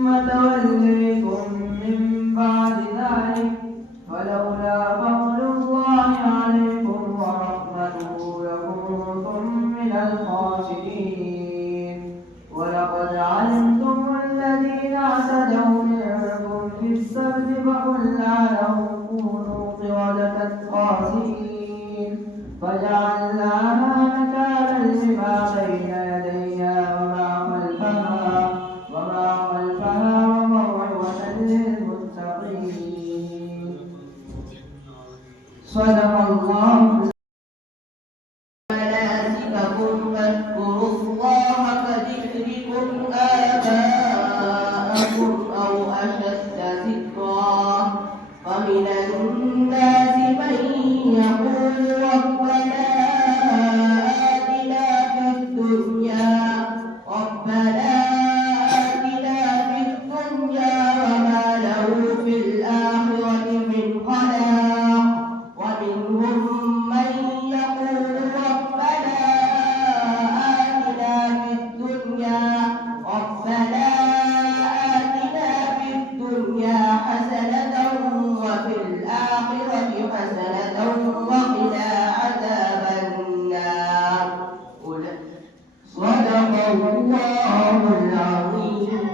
توليتم من بعد ذلك فلولا فضل الله عليكم ورحمته لكنتم من الخاسرين. ولقد علمتم الذين اعتدوا منكم في السبت فقلنا لهم كونوا قردة خاسئين فجعلناها نكالا لما بين يديها وما خلفها وموعظة للمتقين. صدق الله. مناسككم فاذكروا الله كذكركم آباءكم أو أشد ذكرا. ومن الناس من يقول ربنا آتنا في الدنيا وما له في الآخرة من خلاق. ومنهم من يقول ربنا آتنا في الدنيا حسنة وفي الآخرة حسنة وقنا عذاب النار. صدق الله العظيم.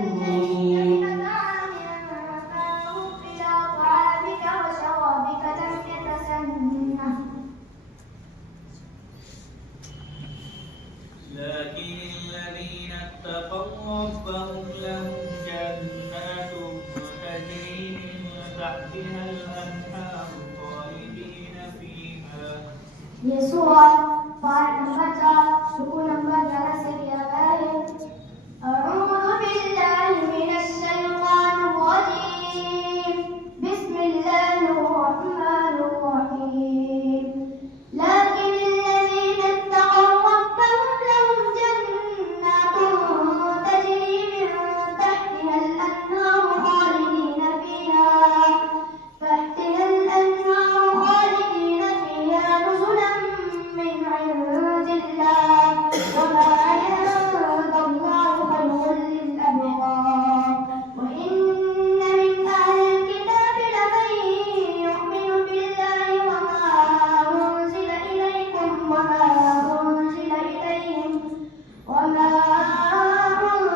لكن الذين اتقوا ربهم لهم جنات تجري من تحتها الأنهار خالدين فيها. Yesua, part number 4, suku number 11. أعوذ بالله من الشيطان الرجيم. بسم الله الرحمن الرحيم. لكن الذين اتقوا ربهم لهم جنات تجري من تحتها الأنهار خالدين فيها نزلا من عند الله وما عند الله خير للأبرار. وإن من أهل الكتاب لمن يؤمن بالله وما أنزل إليكم وما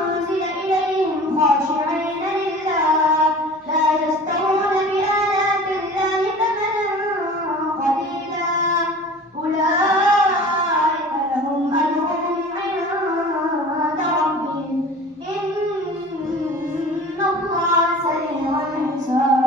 أنزل إليهم خاشعين لله لا يشترون بآيات الله ثمنا قليلا أولئك لهم أجرهم عند ربهم إن الله سريع الحساب.